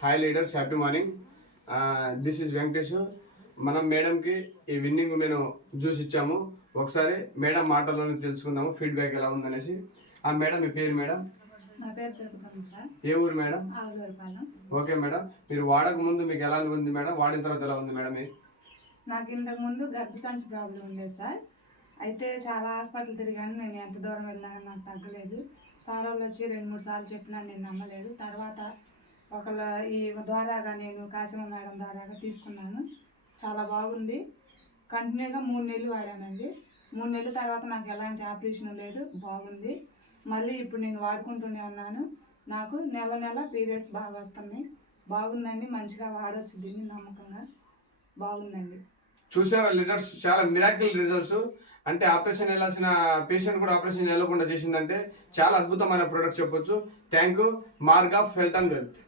Hi leaders, happy morning. This is Venkatesh. మనం మేడంకి ఈ విన్నింగ్ మేము జ్యూస్ ఇచ్చాము. ఒకసారి మేడం మాటల్లోనే తెలుసుకుందాము ఫీడ్బ్యాక్ ఎలా ఉందనేసి. మేడం, మీ పేరు మేడం? నా పేరు తిరుపతి సార్. ఏ ఊరు మేడం? ఓకే మేడం, మీరు వాడక ముందు మీకు ఎలా ఉంది మేడం, వాడిన తర్వాత ఎలా ఉంది మేడం? నాకు ఇంతకు ముందు గర్భసంచి ప్రాబ్లం ఉండేది సార్. అయితే చాలా హాస్పిటల్ తిరిగాను. నేను ఎంత దూరం వెళ్ళాను నాకు తగ్గలేదు. సార్ వాళ్ళు వచ్చి 2-3 సార్లు చెప్పినా నేను నమ్మలేదు. తర్వాత ఒకళ్ళ ఈ ద్వారాగా నేను కాసిమ మేడం ద్వారాగా తీసుకున్నాను. చాలా బాగుంది. కంటిన్యూగా 3 నెలలు వాడానండి. 3 నెలల తర్వాత నాకు ఎలాంటి ఆపరేషన్ లేదు, బాగుంది. మళ్ళీ ఇప్పుడు నేను వాడుకుంటూనే ఉన్నాను. నాకు నెల పీరియడ్స్ బాగా వస్తున్నాయి. బాగుందండి, మంచిగా వాడవచ్చు దీన్ని, నమ్మకంగా బాగుందండి. చూసారా లీడర్స్, చాలా మిరాకిల్ రిజల్ట్స్. అంటే ఆపరేషన్ వెళ్ళాల్సిన పేషెంట్ కూడా ఆపరేషన్ వెళ్ళకుండా చేసిందంటే చాలా అద్భుతమైన ప్రోడక్ట్ చెప్పొచ్చు. Thank you, Marg of health and wealth.